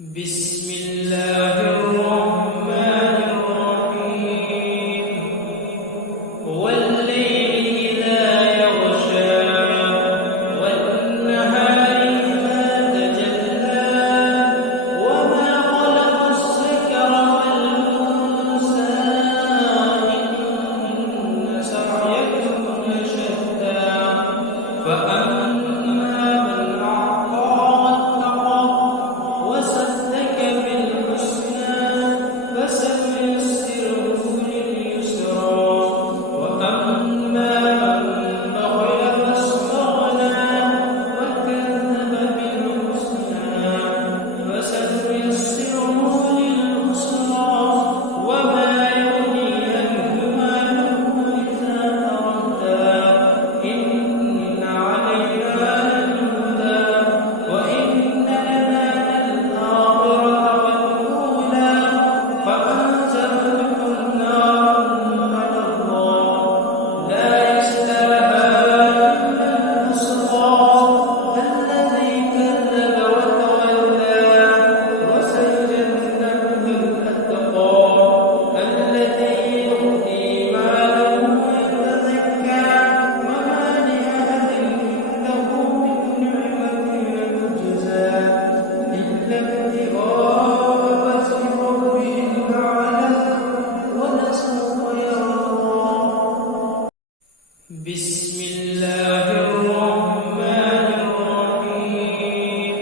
بسم الله الرحمن الرحيم والليل إذا يغشى والنهار إذا تجلى وما خلق الذكر والأنثى إن سعيكم لشتى فأما من أعطى واتقى وصدق بالحسنى فسنيسره لليسرى وأما من بخل واستغنى وكذب بالحسنى فسنيسره للعسرى وما يغني عنه ماله إذا تردى إن علينا للهدى وإن لنا للآخرة والأولى فأنذرتكم نارا تلظى لا يصلاها إلا الأشقى الذي كذب وتولى وسيجنبها الأتقى الذي يؤتي ماله يتزكى وما لأحد عنده من نعمة تجزى إلا ابتغاء وجه ربه الأعلى ولسوف يرضى بسم الله الرحمن الرحيم